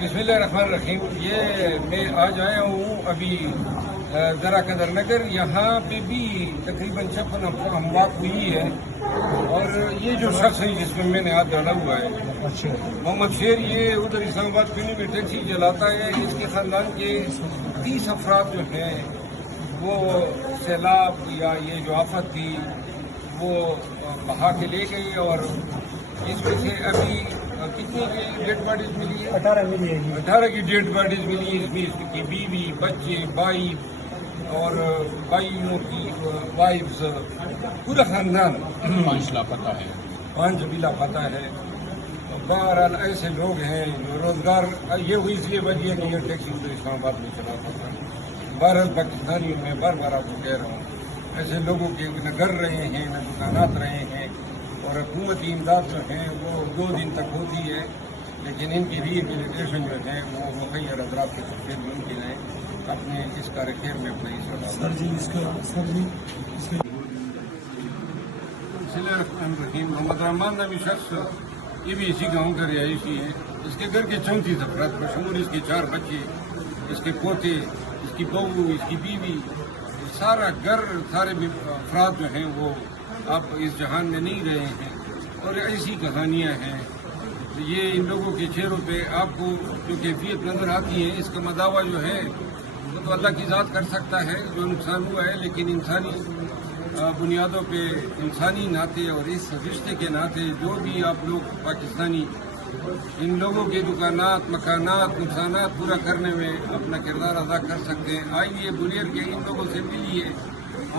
बिस्मिल्लाहिर्रहमानिर्रहीम। ये मैं आज आया हूँ अभी ज़रा कदर नगर, यहाँ पे भी तकरीबन 56 अमवात हुई है। और ये जो शख्स है जिसमें मैंने हाथ डाला हुआ है, मोहम्मद शेर, ये उधर इस्लामाबाद क्लिनिक में टैक्सी चलाता है। इसके ख़ानदान के 30 अफराद जो हैं वो सैलाब या ये जो आफत थी वो बहा के ले गई, और इसमें से अभी कितनी डेड बॉडीज मिली है? 18 मिली है। 18 की डेड बॉडीज मिली। इसमें इसकी बीवी, बच्चे, भाई और भाइयों की वाइफ्स, पूरा खानदान 5 लापता है। 5 भी लापता है। बहरहाल ऐसे लोग हैं जो रोजगार, ये हुई इसलिए वजह नहीं है टैक्सी तो इस्लामाबाद में चलाता था। बहरहाल पाकिस्तानियों में बार बार आपको कह रहा हूँ, ऐसे लोगों के न घर रहे हैं न दुकानात रहे हैं, और हुकूमती इमदाद जो है वो 2 दिन तक होती है, लेकिन इनकी रिहेबिलिटेशन जो है वो मुखैर हजरात के सबसे मुमकिन है अपने इस कार्यक्रम में अपना हिस्सा मोहम्मद रहमान नामी शख्स, ये भी इसी गाँव का रिहायशी है। इसके घर के 34 अफराद बशमूल इसके 4 बच्चे, इसके पोते, इसकी बहू, इसकी बीवी, सारा घर, सारे अफराद जो हैं वो आप इस जहान में नहीं रहे हैं। और ऐसी कहानियाँ हैं। ये इन लोगों के चेहरों पे आपको जो कैफियत नज़र आती है, इसका मदावा जो है वो तो अल्लाह की ज़ात कर सकता है जो नुकसान हुआ है, लेकिन इंसानी बुनियादों पे, इंसानी नाते और इस रिश्ते के नाते जो भी आप लोग पाकिस्तानी इन लोगों के दुकानात, मकानात, नुकसानात पूरा करने में अपना किरदार अदा कर सकते हैं। आइए बुनियर के इन लोगों से मिलिए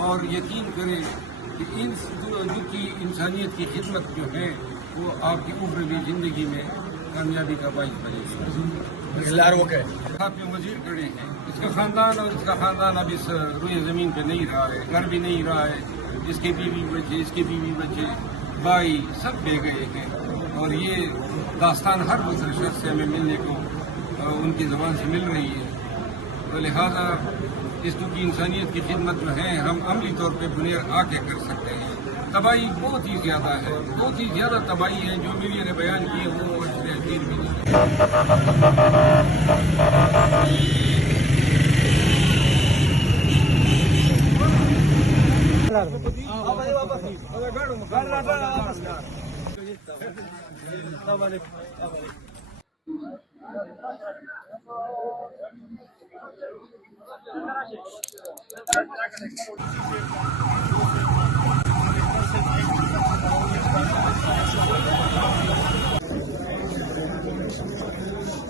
और यकीन करें कि इन की इंसानियत की खिदमत जो है वो आपकी उम्र ज़िंदगी में कामयाबी का बाइस बनेगा। आप जो वजीर खड़े हैं, इसका ख़ानदान और इसका ख़ानदान अब इस रुए ज़मीन पे नहीं रहा है, घर भी नहीं रहा है। इसके बीवी बच्चे, इसके बीवी बच्चे, भाई सब दे गए हैं। और ये दास्तान हर दूसरे शख्स से हमें मिलने को उनकी ज़बान से मिल रही है। तो लिहाजा इस की इंसानियत की खिदमत में है हम अमली तौर पे बुनियाद आके कर सकते हैं। तबाही बहुत ही ज़्यादा है, बहुत ही ज़्यादा तबाही है। जो मीडिया ने बयान की है वो यकीन भी नहीं।